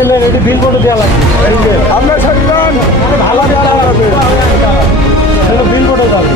কিনলেন এটি বিল বোর্ড দেওয়া লাগবে আপনার সচেতন ভালো দেওয়া লাগবে বিল বোর্ডে যাবে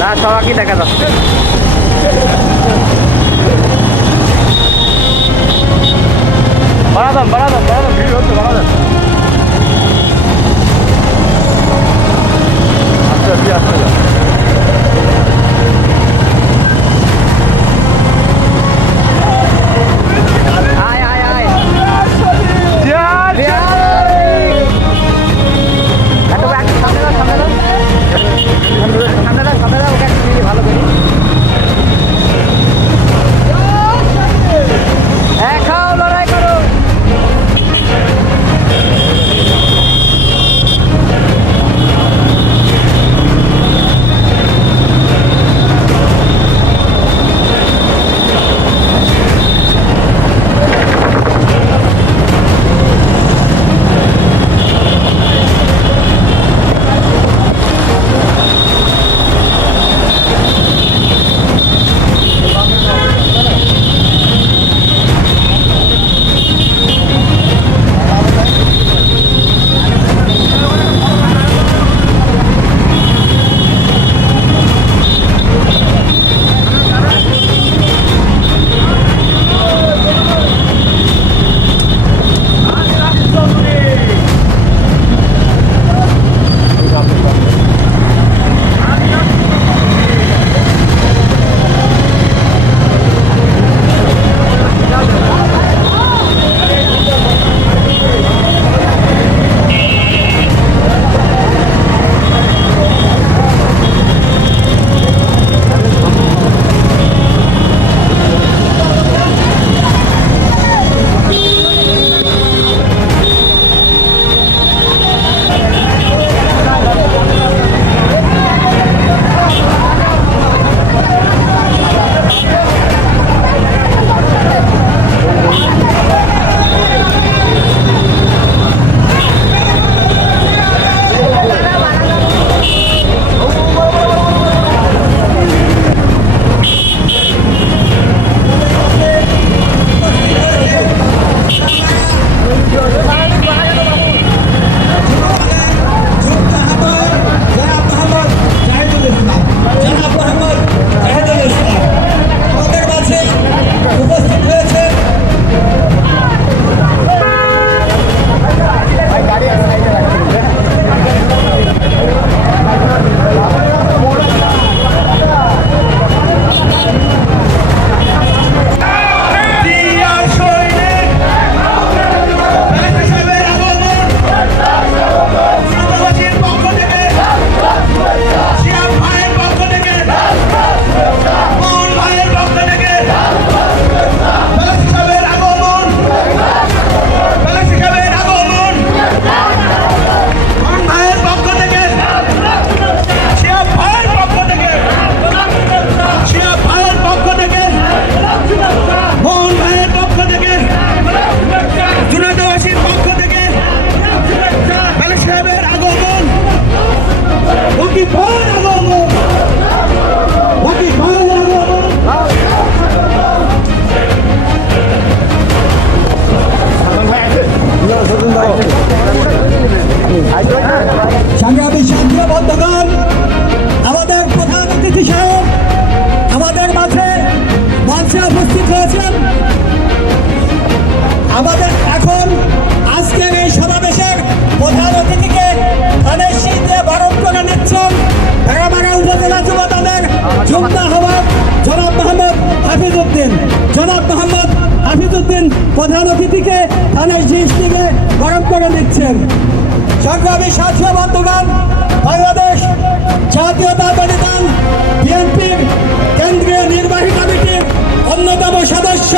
না সবাইকে দেখা যাচ্ছে। বাড়াদাম ভিড় হচ্ছে বাড়াদাম। আস্তে যা। আয় আয় আয় জিয়ার একটু সামনে দাও সামনে দাও ওকে একটু নিয়ে ভালো করি। খাও লড়াই করো। সংগ্রামী সাথীরা বন্ধুগণ, আমাদের প্রধান অতিথি সাহেব আমাদের মাঝে মঞ্চে উপস্থিত হয়েছেন। আমাদের এখন আজকের এই সমাবেশের প্রধান অতিথিকে ধানের শীষ দিয়ে বরণ করে নিচ্ছেন ভেড়ামারা উপজেলা যুব দলের যুগ্ম আহ্বায়ক জনাব মোহাম্মদ হাফিজউদ্দিন প্রধান অতিথিকে ধানের শীষ দিয়ে বরণ করে নিচ্ছেন। সংগ্রামী সাথী বন্ধুগণ, বাংলাদেশ জাতীয়তাবাদী দল বিএনপির কেন্দ্রীয় নির্বাহী কমিটির অন্যতম সদস্য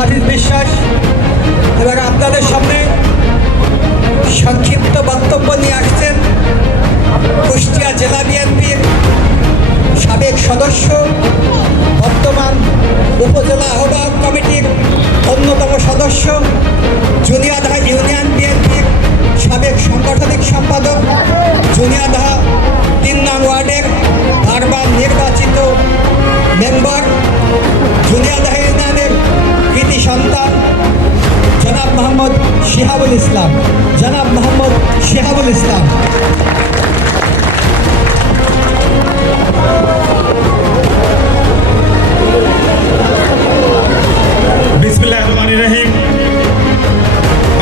হাফিজ বিশ্বাস এবার আপনাদের সামনে সংক্ষিপ্ত বক্তব্য নিয়ে আসছেন কুষ্টিয়া জেলা বিএনপির সাবেক সদস্য, বর্তমান উপজেলা আহ্বায়ক কমিটির অন্যতম সদস্য, জুনিয়াদহ ইউনিয়ন বিএনপির সাবেক সাংগঠনিক সম্পাদক, জুনিয়াদহ ৩ নং ওয়ার্ডের বারবার নির্বাচিত মেম্বার, জুনিয়াদহ ইউনিয়নের কৃতি সন্তান জনাব মোহাম্মদ শিহাবুল ইসলাম। জনাব মোহাম্মদ শিহাবুল ইসলাম। বিসমিল্লাহির রহমানির রহিম।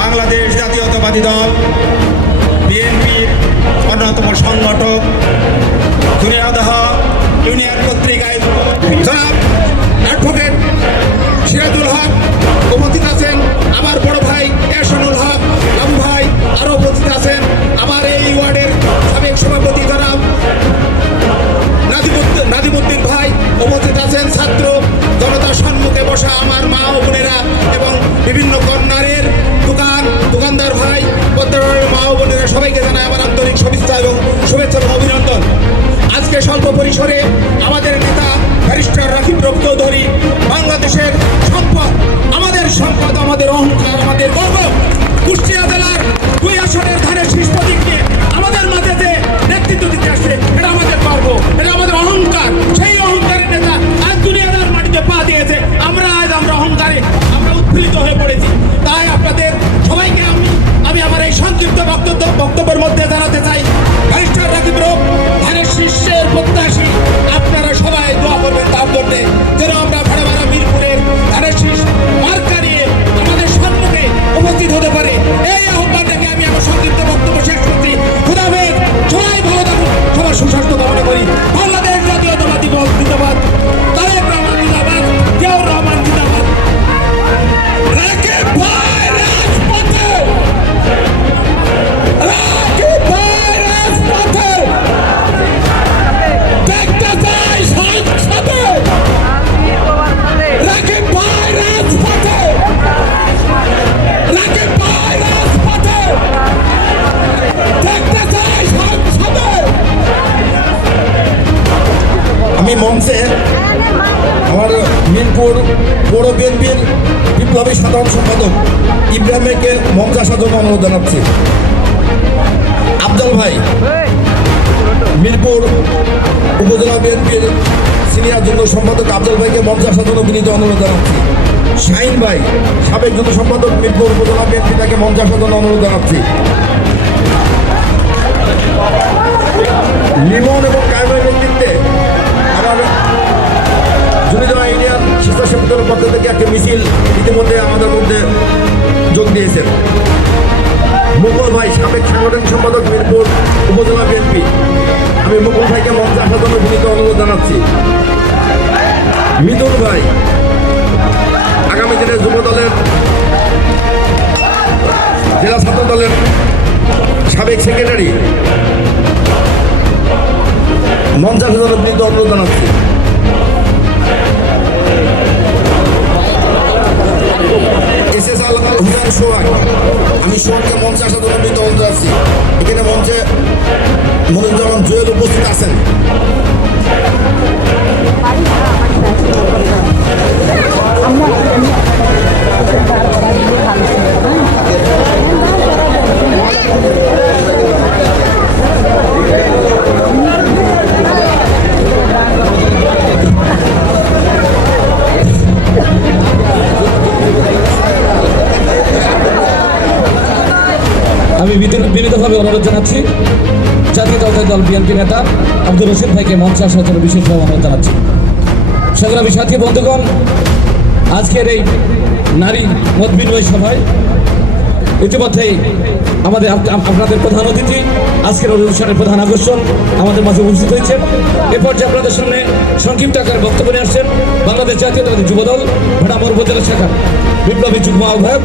বাংলাদেশ জাতীয়তাবাদী দল বিএনপির অন্যতম সংগঠক, জুনিয়াদহ ইউনিয়ন কর্তৃক আয়োজিত জনাব অ্যাডভোকেট সিরাজুল হক উপস্থিত আছেন, আমার বড় ভাই এহসানুল হক লাম ভাই আরও উপস্থিত আছেন, আমার এই ওয়ার্ডের সাবেক সভাপতি জনাব নাজিমুদ্দিন ভাই উপস্থিত আছেন, ছাত্র জনতার সম্মুখে বসা আমার মা ও বোনেরা এবং বিভিন্ন কর্নারের দোকানদার ভাই, পদ্মার মা ও বোনেরা, সবাইকে জানাই আমার আন্তরিক শুভেচ্ছা এবং অভিনন্দন। আজকে স্বল্প পরিসরে আমাদের নেতা ব্যারিস্টার রাকিব চৌধুরী, বাংলাদেশের সম্পদ, আমাদের অহংকার, আমাদের গর্ব, কুষ্টিয়া জেলার 2 আসনের ধারে শীর্ষ দিক নিয়ে আমাদের মাঝে যে নেতৃত্ব দিতে আসছে, এটা আমাদের গর্ব, এটা আমাদের অহংকার। সেই অহংকারের নেতা আজ দুনিয়াদার মাটিতে পা দিয়েছে, আমরা অহংকারে আমরা উৎফুল্লিত হয়ে পড়েছি। তাই আপনাদের সবাইকে আমি আমার এই সংক্ষিপ্ত বক্তব্যের মধ্যে জানাতে চাই, ব্যারিস্টার রাকিব ধানের শীর্ষের প্রত্যাশী, আপনারা সবাই দোয়া করবেন তার জন্য, যেন আমরা ভাড়া মিরপুরের ধানের শীর্ষ মার্কা নিয়ে আমাদের সম্মুখে উপস্থিত হতে পারে। এই আহ্বানটাকে আমি আমার সংক্ষিপ্ত বক্তব্য শেষ করছি। খোদা হাফেজ, সবাই ভালো থাকুন, সবার সুস্বাস্থ্য কামনা করি। বাংলাদেশ জাতীয়তাবাদী দল জিন্দাবাদ, তারেক রহমান জিন্দাবাদ, জিয়াউর রহমান জিন্দাবাদ। রাকিব ভাই রাজপথে, রাকিব ভাই রাজপথে, দেখতে চাই সাথে, রাকিব ভাই রাজপথে, রাকিব ভাই রাজপথে, দেখতে চাই সাথে। আমি মঞ্চে আমার মিরপুর পৌর বিএনপির বিপ্লবী সাধারণ সম্পাদক ইব্রাহিমকে মঞ্চে আসার জন্য অনুরোধ জানাচ্ছি। আফজল ভাই, মিরপুর উপজেলা বিএনপির সিনিয়র যুগ্ম সম্পাদক আফজল ভাইকে মঞ্চে আসার জন্য বিনীত অনুরোধ জানাচ্ছি। শাহিন ভাই, সাবেক যুগ্ম সম্পাদক মিরপুর উপজেলা বিএনপি, তাকে মঞ্চে আসার জন্য অনুরোধ জানাচ্ছি। লিমন এবং কায়মের নেতৃত্বে আমার জুনিয়াদহ ইউনিয়ন স্বেচ্ছাসেবক দলের পক্ষ থেকে একটি মিছিল ইতিমধ্যে আমাদের মধ্যে যোগ দিয়েছেন। মুকুল ভাই, সাবেক সাংগঠনিক সম্পাদক মিরপুর উপজেলা বিএনপি, আমি মুকুল ভাইকে মঞ্চে আসার জন্য বিনীত অনুরোধ জানাচ্ছি। মিতুল ভাই, আগামী দিনে যুব দলের জেলা ছাত্র দলের সাবেক সেক্রেটারি, মঞ্চে আসার জন্য বিনীত অনুরোধ জানাচ্ছি। হুসেন সোহাগ, আমি সোহাগকে মঞ্চে আসার জন্য বিনীত অনুরোধ জানাচ্ছি। এখানে মঞ্চে মনিরুজ্জামান জুয়েল উপস্থিত আছেন। আমি বিনীতভাবে অনুরোধ জানাচ্ছি জাতীয়তাবাদী দল বিএনপি নেতা আব্দুর রশিদ ভাইকে মঞ্চে আসার জন্য বিশেষভাবে অনুরোধ জানাচ্ছি। সংগ্রামী সাথী বন্ধুগণ, আজকের এই নারী মত বিনিময় সভায় ইতিমধ্যেই আপনাদের প্রধান অতিথি, আজকের অনুষ্ঠানের প্রধান আকর্ষণ আমাদের মাঝে উপস্থিত হয়েছেন। এ পর্যায়ে আপনাদের সামনে সংক্ষিপ্ত আকারে বক্তব্য নিয়ে আসছেন বাংলাদেশ জাতীয়তাবাদী যুবদল ভেড়ামারা উপজেলা শাখার বিপ্লবী যুগ্ম আহ্বায়ক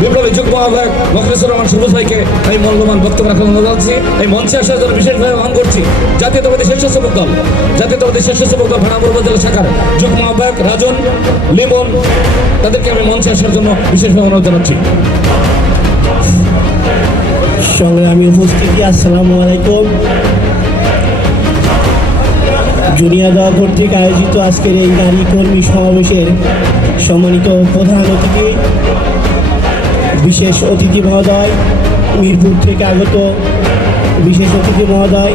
বিপ্লবী যুগ্ম আহ্বায়ক মখলেসুর রহমান সবুজ ভাইকে আমি মূল্যবান বক্তব্য রাখার অনুরোধ জানাচ্ছি। এই মঞ্চে আসার জন্য বিশেষভাবে আহ্বান করছি জাতীয়তাবাদী স্বেচ্ছাসেবক দল ভেড়ামারা উপজেলা শাখার যুগ্ম আহ্বায়ক রাজন, লিমন, তাদেরকে আমি মঞ্চে আসার জন্য বিশেষভাবে অনুরোধ জানাচ্ছি। সংগ্রামী উপস্থিতি, আসসালামু আলাইকুম। জুনিয়া দল কর্তৃক আয়োজিত আজকের এই নারী কর্মী সমাবেশের সম্মানিত প্রধান অতিথি, বিশেষ অতিথি মহোদয়, মিরপুর থেকে আগত বিশেষ অতিথি মহোদয়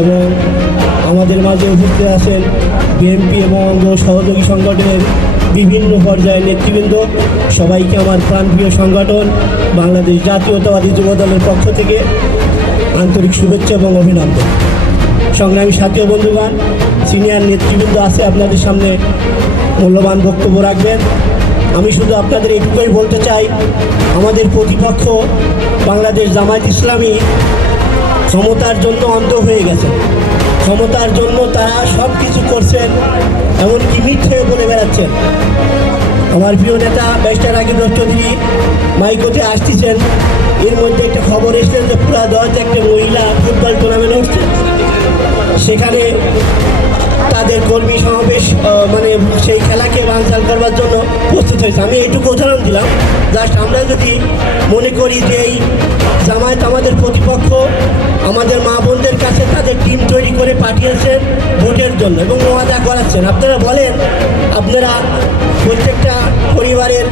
এবং আমাদের মাঝে উপস্থিত আছেন বিএনপি এবং অঙ্গ সহযোগী সংগঠনের বিভিন্ন পর্যায়ের নেতৃবৃন্দ, সবাইকে আমার প্রাণপ্রিয় সংগঠন বাংলাদেশ জাতীয়তাবাদী যুব দলের পক্ষ থেকে আন্তরিক শুভেচ্ছা এবং অভিনন্দন। সংগ্রামী সাথী ও বন্ধুগণ, সিনিয়র নেতৃবৃন্দ আছে আপনাদের সামনে মূল্যবান বক্তব্য রাখবেন। আমি শুধু আপনাদের এটুকুই বলতে চাই, আমাদের প্রতিপক্ষ বাংলাদেশ জামায়াত ইসলামী ক্ষমতার জন্য অন্ধ হয়ে গেছে। ক্ষমতার জন্য তারা সব কিছু করছেন, এমনকি মিথ্যে বলে বেড়াচ্ছেন। আমার প্রিয় নেতা ব্যারিস্টার রাকিব চৌধুরী মাইকোতে আসতেছেন, এর মধ্যে একটা খবর এসেছেন যে পুরা দলতে একটা মহিলা ফুটবল টুর্নামেন্ট হচ্ছে, সেখানে তাদের কর্মী সমাবেশ মানে সেই খেলাকে বানচাল করবার জন্য প্রস্তুত হয়েছে। আমি এইটুকু উদাহরণ দিলাম। জাস্ট আমরা যদি মনে করি যে এই জামায়াত আমাদের প্রতিপক্ষ, আমাদের মা বোনদের কাছে তাদের টিম তৈরি করে পাঠিয়েছেন ভোটের জন্য এবং ওয়াদা করাচ্ছেন। আপনারা বলেন, আপনারা প্রত্যেকটা পরিবারের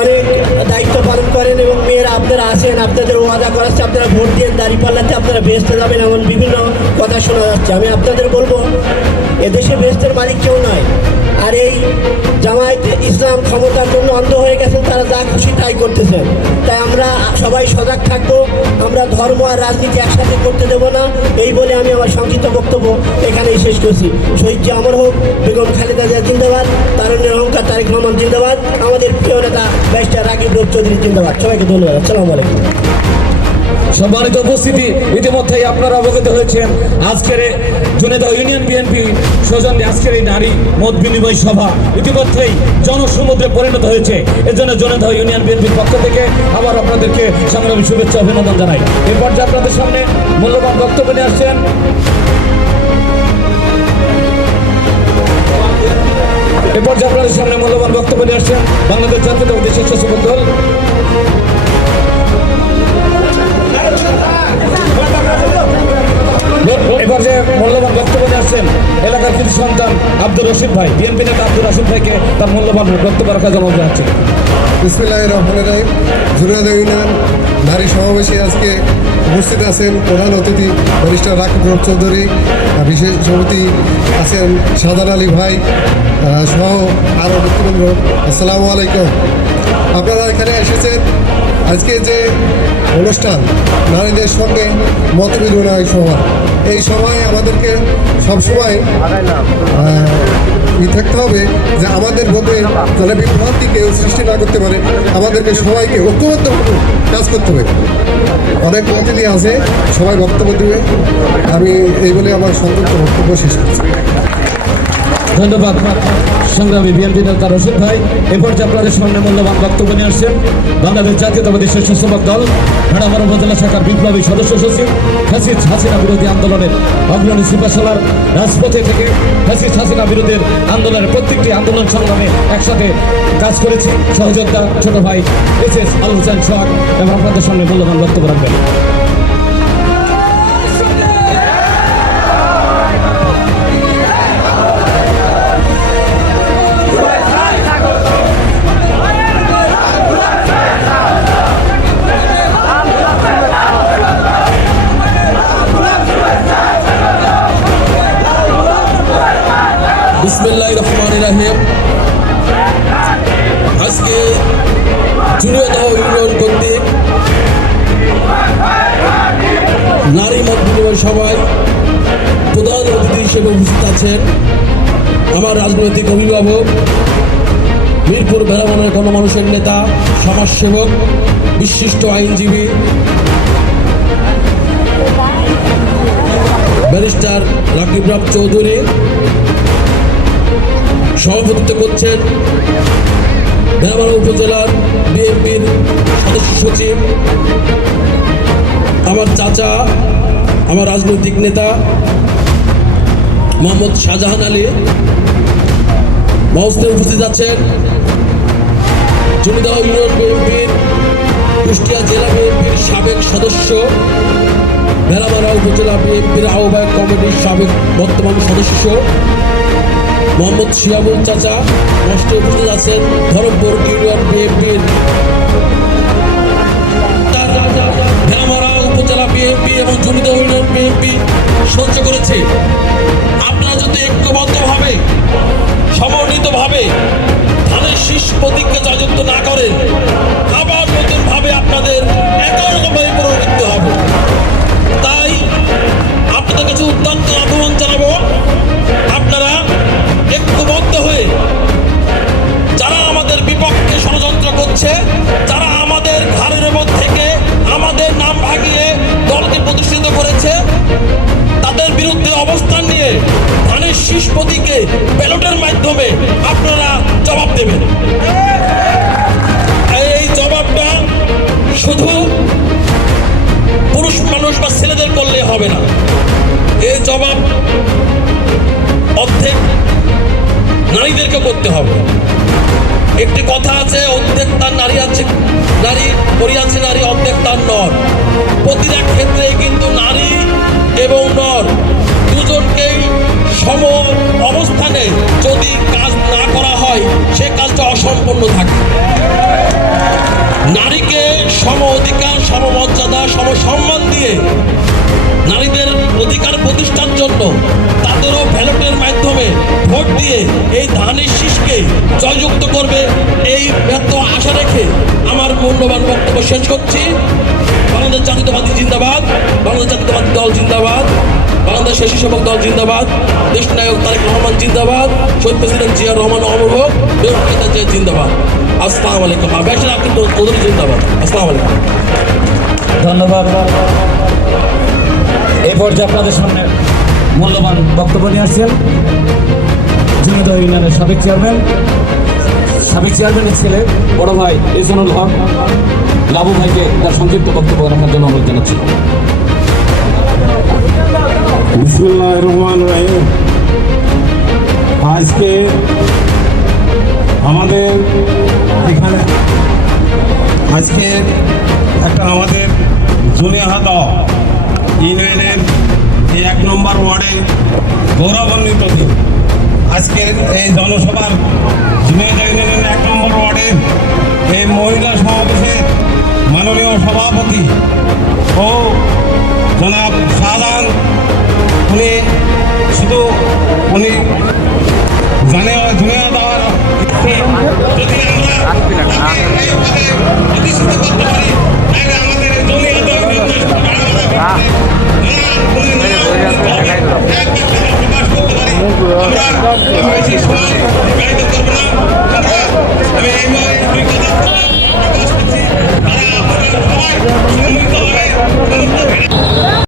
অনেক দায়িত্ব পালন করেন এবং মেয়েরা আপনারা আছেন, আপনাদের ওয়াদা করাচ্ছে আপনারা ভোট দিয়ে দাঁড়িপাল্লাতে আপনারা বেহেশতে যাবেন, এমন বিভিন্ন কথা শোনা যাচ্ছে। আমি আপনাদের বলবো, এদেশে বেহেশতের মালিক কেউ নয়। আর এই জামায়াত ইসলাম ক্ষমতার জন্য অন্ধ হয়ে গেছেন, তারা যা খুশি তাই করতেছেন। তাই আমরা সবাই সজাগ থাকবো, আমরা ধর্ম আর রাজনীতি একসাথে করতে দেব না, এই বলে আমি আমার সংক্ষিপ্ত বক্তব্য এখানেই শেষ করছি। শহীদ জি অমর হোক, বেগম খালেদা জিয়া জিন্দাবাদ, তারুণ্যের অহংকার তারেক রহমান জিন্দাবাদ, আমাদের প্রিয় নেতা ব্যারিস্টার রাকিব চৌধুরী জিন্দাবাদ। সবাইকে ধন্যবাদ। আসসালামু আলাইকুম। সম্মানিত উপস্থিতি, ইতিমধ্যেই আপনারা অবগত হয়েছেন আজকের জুনেদহ ইউনিয়ন বিএনপি সৌজন্যে আজকের এই নারী মত বিনিময় সভা ইতিমধ্যেই জনসমুদ্রে পরিণত হয়েছে। এজন্য জুনেদহ ইউনিয়ন বিএনপির পক্ষ থেকে আবার আপনাদেরকে সংগ্রামী শুভেচ্ছা অভিনন্দন জানাই। এই পর্যায়ে আপনাদের সামনে মূল্যবান বক্তব্য নিয়ে আসছেন বাংলাদেশ জাতীয়তাবাদী স্বেচ্ছাসেবক দল এবার যে মূল্যবান বক্তব্য নিয়ে আসছেন এলাকার কিছু সন্তান আব্দুর রশিদ ভাই, বিএনপি নেতা আব্দুর রশিদ ভাইকে তার মূল্যবান বক্তব্য রাখার জন্য অনুরোধ জানাচ্ছি। বিসমিল্লাহির রহমানির রহিম। জুনিয়া ইউনিয়ন নারী সমাবেশে আজকে উপস্থিত আছেন প্রধান অতিথি ব্যারিস্টার রাকিব চৌধুরী, বিশেষ সভাপতি আছেন শাহজাহান আলী ভাই সহ আরও নেতৃবৃন্দ। আসসালামু আলাইকুম। আপনারা এখানে এসেছেন আজকে যে অনুষ্ঠান নারীদের সঙ্গে মত বিনিময় সভা, এই সময় আমাদেরকে সবসময় থাকতে হবে যে আমাদের মধ্যে যারা বিভ্রান্তি কেউ সৃষ্টি না করতে পারে, আমাদেরকে সবাইকে ঐক্যবদ্ধভাবে কাজ করতে হবে। অনেক অতিথি আছে, সবাই বক্তব্য দেবে। আমি এই বলে আমার সংক্ষিপ্ত বক্তব্য শেষ করছি। ধন্যবাদ সংগ্রামী বিএনপি নেতা রশিদ ভাই। এ পর্যায়ে আপনাদের সামনে মূল্যবান বক্তব্য নিয়ে আসছেন বাংলাদেশ জাতীয়তাবাদী স্বেচ্ছাসেবক দল ভেড়ামারা উপজেলা শাখার বিপ্লবী সদস্য সচিব, ফ্যাসিস্ট হাসিনা বিরোধী আন্দোলনের অগ্রণী সিপাহসালার রাজপথে থেকে ফ্যাসিস্ট হাসিনা বিরোধীর আন্দোলনের প্রত্যেকটি আন্দোলন সংগ্রামে একসাথে কাজ করেছি সহযোদ্ধা ছোট ভাই এস আল হোসেন সোহাগ এবং আপনাদের সামনে মূল্যবান বক্তব্য রাখবেন। বিসমিল্লাহির রহমানির রহিম। আজকে জুনিয়র ইউনিয়ন কর্তৃক নারী মত বিনিময় সভায় প্রধান অতিথি হিসেবে উপস্থিত আছেন আমার রাজনৈতিক অভিভাবক, মিরপুর ভেড়ামারার গণমানুষের নেতা, সমাজসেবক, বিশিষ্ট আইনজীবী ব্যারিস্টার রাকিব চৌধুরী। সভাপতিত্ব করছেন ভেড়ামারা উপজেলার বিএনপির সদস্য সচিব, আমার চাচা, আমার রাজনৈতিক নেতা মোহাম্মদ শাহজাহান আলী মহস্তে উপস্থিত আছেন। জমিদার ইউনিয়ন বিএনপির কুষ্টিয়া জেলা বিএনপির সাবেক সদস্য, ভেড়ামারা উপজেলা বিএনপির আহ্বায়ক কমিটির সাবেক বর্তমান সদস্য মোহাম্মদ শিয়াবুল চাচা মহস্তে উপস্থিত আছেন। ধরমপুর ইউনিয়ন বিএনপির, ভেড়ামারা উপজেলা বিএনপি এবং জমিদার ইউনিয়ন বিএনপি সহ্য করেছে। আপনারা যদি ঐক্যবদ্ধভাবে সমন্বিতভাবে ধানের শীষ প্রতীককে জয়যুক্ত না করেন, আবার নতুনভাবে আপনাদের একই রকমভাবে পুনরাবৃত্তি হবে। তাই আপনাদের কাছে অত্যন্ত আহ্বান জানাবো, আপনারা ঐক্যবদ্ধ হয়ে যারা আমাদের বিপক্ষে ষড়যন্ত্র করছে, যারা আমাদের ঘাড়ের উপর থেকে আমাদের নাম ভাগিয়ে দলকে প্রতিষ্ঠিত করেছে, তাদের বিরুদ্ধে অবস্থান নিয়ে ধানের শীষ প্রতীকে ব্যালটের মাধ্যমে আপনারা জবাব দেবেন। এই জবাবটা শুধু পুরুষ মানুষ বা ছেলেদের করলে হবে না, এই জবাব অর্ধেক নারীদেরকে করতে হবে। একটি কথা আছে, অর্ধেক তার নারী আছে, নারী করিয়াছে নারী, অর্ধেক তার নর। প্রতিটা ক্ষেত্রে কিন্তু নারী এবং নর দুজনকেই সম অবস্থানে যদি কাজ না করা হয়, সে কাজটা অসম্পূর্ণ থাকে। নারীকে সম অধিকার, সমমর্যাদা, সমসম্মান দিয়ে নারীদের অধিকার প্রতিষ্ঠার জন্য তাদেরও ব্যালটের মাধ্যমে ভোট দিয়ে এই ধানের শীষকে জয়যুক্ত করবে, এই ব্যর্থ আশা রেখে আমার মূল্যবান বক্তব্য শেষ করছি। বাংলাদেশ জাতীয়তাবাদী জিন্দাবাদ, বাংলাদেশ জাতীয়তাবাদী দল জিন্দাবাদ, বাংলাদেশ স্বেচ্ছাসেবক দল জিন্দাবাদ, দেশনায়ক তারেক রহমান জিন্দাবাদ, শহীদ প্রেসিডেন্ট জিয়া রহমান অমরভোগ, জিন্দাবাদ। আসসালামু আলাইকুম। আবেশন আপনি চৌধুরী জিন্দাবাদ। আসসালামু আলাইকুম। ধন্যবাদ। এই পর্যায়ে আপনাদের সামনে মূল্যবান বক্তব্য নিয়ে আসছেন জমিদার ইউনিয়নের সাবেক চেয়ারম্যানের ছেলে বড় ভাই এহসানুল হক লাবু ভাইকে তার সংক্ষিপ্ত বক্তব্য রাখার জন্য অনুরোধ জানাচ্ছি। বিসমিল্লাহির রহমানির রহিম। আজকে আমাদের এখানে আমাদের জুনিয়াহাটা ইউনিয়নের এই 1 নম্বর ওয়ার্ডে গৌরবান্বিত দিন। আজকের এই জনসভার জুনিয়াহাটা ইউনিয়নের 1 নম্বর ওয়ার্ডের এই মহিলা সমাবেশের মাননীয় সভাপতি ও জনাব শাহজাহান